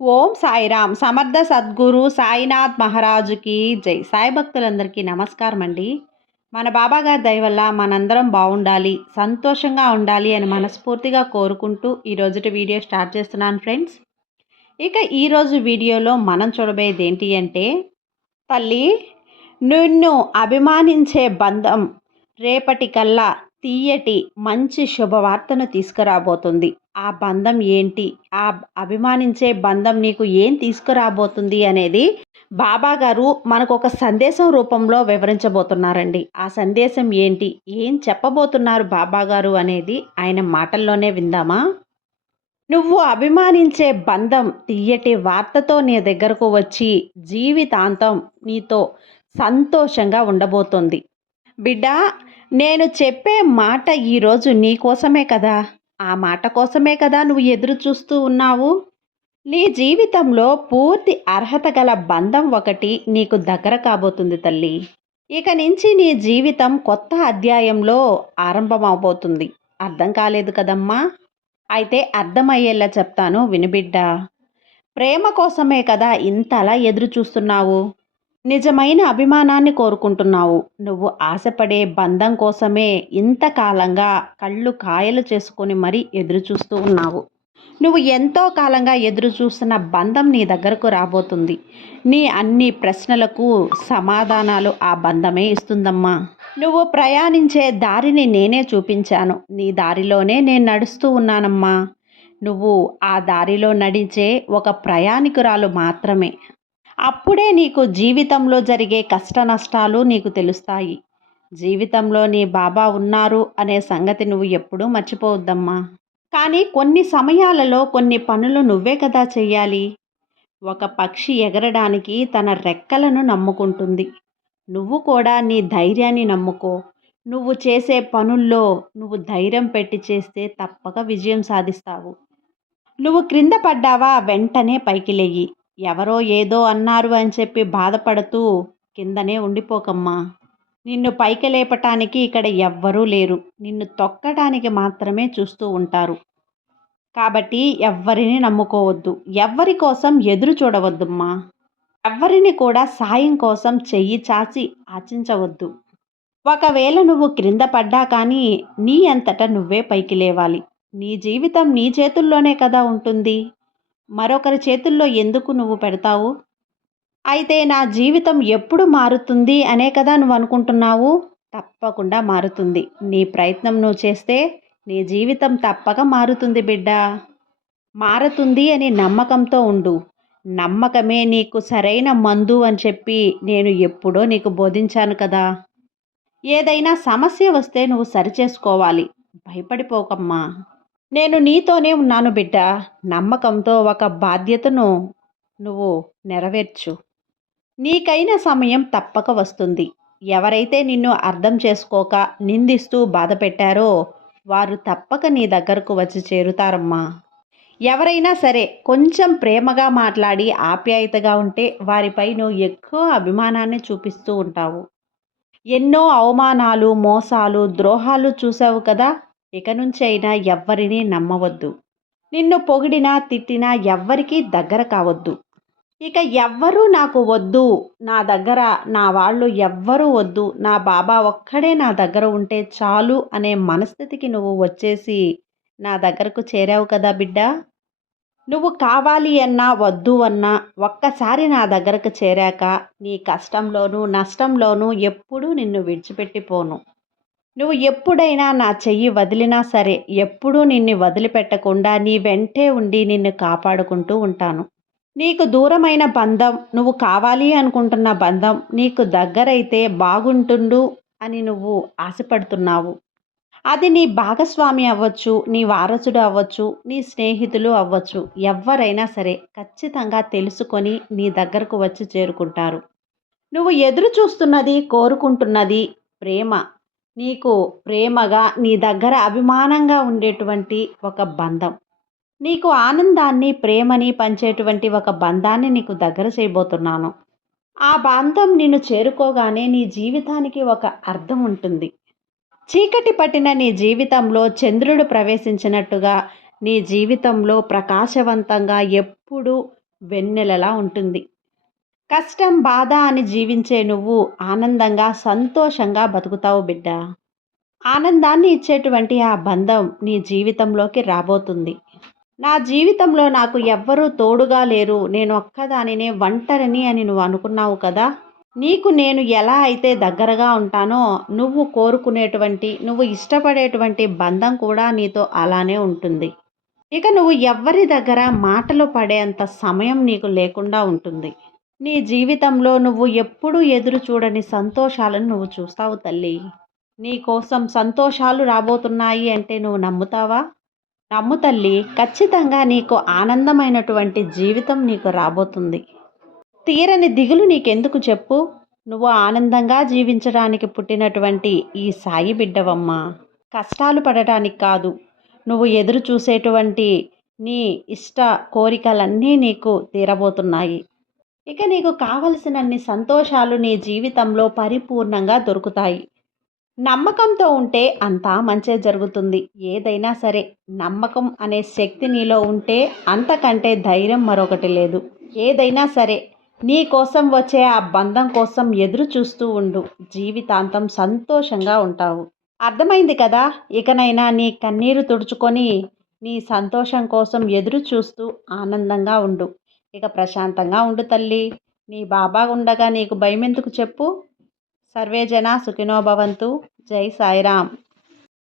ఓం సాయిరామ్. సమర్థ సద్గురు సాయినాథ్ మహారాజుకి జై. సాయి భక్తులందరికీ నమస్కారం అండి మన బాబాగారి దయ వల్ల మనందరం బాగుండాలి సంతోషంగా ఉండాలి అని మనస్ఫూర్తిగా కోరుకుంటూ ఈ రోజుటి వీడియో స్టార్ట్ చేస్తున్నాను ఫ్రెండ్స్. ఇక ఈరోజు వీడియోలో మనం చూడబోయేది ఏంటి అంటే తల్లి నిన్ను అభిమానించే బంధం రేపటి కల్లా తీయటి మంచి శుభవార్తను తీసుకురాబోతుంది. ఆ బంధం ఏంటి? ఆ అభిమానించే బంధం నీకు ఏం తీసుకురాబోతుంది అనేది బాబా గారు మనకు ఒక సందేశం రూపంలో వివరించబోతున్నారండి. ఆ సందేశం ఏంటి? ఏం చెప్పబోతున్నారు బాబా గారు అనేది ఆయన మాటల్లోనే విందామా? నువ్వు అభిమానించే బంధం తీయటి వార్తతో నీ దగ్గరకు వచ్చి జీవితాంతం నీతో సంతోషంగా ఉండబోతోంది. బిడ్డ నేను చెప్పే మాట ఈరోజు నీ కోసమే కదా? ఆ మాట కోసమే కదా నువ్వు ఎదురు చూస్తూ ఉన్నావు? నీ జీవితంలో పూర్తి అర్హత గల బంధం ఒకటి నీకు దగ్గర కాబోతుంది తల్లి. ఇక నుంచి నీ జీవితం కొత్త అధ్యాయంలో ఆరంభమవబోతుంది. అర్థం కాలేదు కదమ్మా? అయితే అర్థమయ్యేలా చెప్తాను వినిబిడ్డ ప్రేమ కోసమే కదా ఇంతలా ఎదురు చూస్తున్నావు? నిజమైన అభిమానాన్ని కోరుకుంటున్నావు. నువ్వు ఆశపడే బంధం కోసమే ఇంతకాలంగా కళ్ళు కాయలు చేసుకొని మరీ ఎదురు చూస్తూ ఉన్నావు. నువ్వు ఎంతో కాలంగా ఎదురు చూస్తున్న బంధం నీ దగ్గరకు రాబోతుంది. నీ అన్ని ప్రశ్నలకు సమాధానాలు ఆ బంధమే ఇస్తుందమ్మా. నువ్వు ప్రయాణించే దారిని నేనే చూపించాను. నీ దారిలోనే నేను నడుస్తూ ఉన్నానమ్మా. నువ్వు ఆ దారిలో నడిచే ఒక ప్రయాణికురాలు మాత్రమే. అప్పుడే నీకు జీవితంలో జరిగే కష్ట నష్టాలు నీకు తెలుస్తాయి. జీవితంలో నీ బాబా ఉన్నారు అనే సంగతి నువ్వు ఎప్పుడూ మర్చిపోవద్దమ్మా. కానీ కొన్ని సమయాలలో కొన్ని పనులు నువ్వే కదా చెయ్యాలి. ఒక పక్షి ఎగరడానికి తన రెక్కలను నమ్ముకుంటుంది. నువ్వు కూడా నీ ధైర్యాన్ని నమ్ముకో. నువ్వు చేసే పనుల్లో నువ్వు ధైర్యం పెట్టి చేస్తే తప్పక విజయం సాధిస్తావు. నువ్వు క్రింద పడ్డావా వెంటనే పైకి లేయి. ఎవరో ఏదో అన్నారు అని చెప్పి బాధపడుతూ కిందనే ఉండిపోకమ్మా. నిన్ను పైకి లేపటానికి ఇక్కడ ఎవ్వరూ లేరు. నిన్ను తొక్కటానికి మాత్రమే చూస్తూ ఉంటారు. కాబట్టి ఎవ్వరిని నమ్ముకోవద్దు. ఎవ్వరి కోసం ఎదురు చూడవద్దమ్మా. ఎవ్వరిని కూడా సాయం కోసం చెయ్యి చాచి ఆచించవద్దు. ఒకవేళ నువ్వు క్రింద పడ్డా కానీ నీ అంతటా నువ్వే పైకి లేవాలి. నీ జీవితం నీ చేతుల్లోనే కదా ఉంటుంది. మరొకరి చేతుల్లో ఎందుకు నువ్వు పెడతావు? అయితే నా జీవితం ఎప్పుడు మారుతుంది అనే కదా నువ్వు అనుకుంటున్నావు? తప్పకుండా మారుతుంది. నీ ప్రయత్నం నువ్వు చేస్తే నీ జీవితం తప్పక మారుతుంది బిడ్డ. మారుతుంది అని నమ్మకంతో ఉండు. నమ్మకమే నీకు సరైన మందు అని చెప్పి నేను ఎప్పుడో నీకు బోధించాను కదా. ఏదైనా సమస్య వస్తే నువ్వు సరిచేసుకోవాలి. భయపడిపోకమ్మా. నేను నీతోనే ఉన్నాను బిడ్డ. నమ్మకంతో ఒక బాధ్యతను నువ్వు నెరవేర్చు. నీకైన సమయం తప్పక వస్తుంది. ఎవరైతే నిన్ను అర్థం చేసుకోక నిందిస్తూ బాధ పెట్టారో వారు తప్పక నీ దగ్గరకు వచ్చి చేరుతారమ్మా. ఎవరైనా సరే కొంచెం ప్రేమగా మాట్లాడి ఆప్యాయతగా ఉంటే వారిపై నువ్వు ఎక్కువ అభిమానాన్ని చూపిస్తూ ఉంటావు. ఎన్నో అవమానాలు మోసాలు ద్రోహాలు చూసావు కదా? ఇక నుంచి అయినా ఎవ్వరినీ నమ్మవద్దు. నిన్ను పొగిడినా తిట్టినా ఎవ్వరికీ దగ్గర కావద్దు. ఇక ఎవ్వరూ నాకు వద్దు. నా దగ్గర నా వాళ్ళు ఎవ్వరూ వద్దు. నా బాబా ఒక్కడే నా దగ్గర ఉంటే చాలు అనే మనస్థితికి నువ్వు వచ్చేసి నా దగ్గరకు చేరావు కదా బిడ్డ? నువ్వు కావాలి అన్నా వద్దు అన్నా ఒక్కసారి నా దగ్గరకు చేరాక నీ కష్టంలోనూ నష్టంలోనూ ఎప్పుడూ నిన్ను విడిచిపెట్టిపోను నువ్వు ఎప్పుడైనా నా చెయ్యి వదిలినా సరే ఎప్పుడూ నిన్ను వదిలిపెట్టకుండా నీ వెంటే ఉండి నిన్ను కాపాడుకుంటూ ఉంటాను. నీకు దూరమైన బంధం నువ్వు కావాలి అనుకుంటున్న బంధం నీకు దగ్గరైతే బాగుంటుండు అని నువ్వు ఆశపడుతున్నావు. అది నీ భాగస్వామి అవ్వచ్చు నీ వారసుడు అవ్వచ్చు నీ స్నేహితులు అవ్వచ్చు ఎవరైనా సరే ఖచ్చితంగా తెలుసుకొని నీ దగ్గరకు వచ్చి చేరుకుంటారు. నువ్వు ఎదురు చూస్తున్నది కోరుకుంటున్నది ప్రేమ. నీకు ప్రేమగా నీ దగ్గర అభిమానంగా ఉండేటువంటి ఒక బంధం. నీకు ఆనందాన్ని ప్రేమని పంచేటువంటి ఒక బంధాన్ని నీకు దగ్గర చేయబోతున్నాను. ఆ బంధం నిన్ను చేరుకోగానే నీ జీవితానికి ఒక అర్థం ఉంటుంది. చీకటి పట్టిన నీ జీవితంలో చంద్రుడు ప్రవేశించినట్టుగా నీ జీవితంలో ప్రకాశవంతంగా ఎప్పుడూ వెన్నెలలా ఉంటుంది. కష్టం బాధ అని జీవించే నువ్వు ఆనందంగా సంతోషంగా బతుకుతావు బిడ్డ. ఆనందాన్ని ఇచ్చేటువంటి ఆ బంధం నీ జీవితంలోకి రాబోతుంది. నా జీవితంలో నాకు ఎవ్వరూ తోడుగా లేరు. నేను ఒక్కదానినే ఒంటరిని అని నువ్వు అనుకున్నావు కదా. నీకు నేను ఎలా అయితే దగ్గరగా ఉంటానో నువ్వు కోరుకునేటువంటి నువ్వు ఇష్టపడేటువంటి బంధం కూడా నీతో అలానే ఉంటుంది. ఇక నువ్వు ఎవ్వరి దగ్గర మాటలు పడేంత సమయం నీకు లేకుండా ఉంటుంది. నీ జీవితంలో నువ్వు ఎప్పుడూ ఎదురు చూడని సంతోషాలను నువ్వు చూస్తావు తల్లి. నీ కోసం సంతోషాలు రాబోతున్నాయి అంటే నువ్వు నమ్ముతావా? నమ్ము తల్లి ఖచ్చితంగా నీకు ఆనందమైనటువంటి జీవితం నీకు రాబోతుంది. తీరని దిగులు నీకెందుకు చెప్పు? నువ్వు ఆనందంగా జీవించడానికి పుట్టినటువంటి ఈ సాయి బిడ్డవమ్మ. కష్టాలు పడటానికి కాదు. నువ్వు ఎదురు చూసేటువంటి నీ ఇష్ట కోరికలన్నీ నీకు తీరబోతున్నాయి. ఇక నీకు కావలసినన్ని సంతోషాలు నీ జీవితంలో పరిపూర్ణంగా దొరుకుతాయి. నమ్మకంతో ఉంటే అంతా మంచే జరుగుతుంది. ఏదైనా సరే నమ్మకం అనే శక్తి నీలో ఉంటే అంతకంటే ధైర్యం మరొకటి లేదు. ఏదైనా సరే నీ కోసం వచ్చే ఆ బంధం కోసం ఎదురు చూస్తూ ఉండు. జీవితాంతం సంతోషంగా ఉంటావు. అర్థమైంది కదా? ఇకనైనా నీ కన్నీరు తుడుచుకొని నీ సంతోషం కోసం ఎదురు చూస్తూ ఆనందంగా ఉండు. ఇక ప్రశాంతంగా ఉండు తల్లి. నీ బాబా ఉండగా నీకు భయమెందుకు చెప్పు? సర్వే జన సుఖినో భవంతు. జై సాయిరామ్.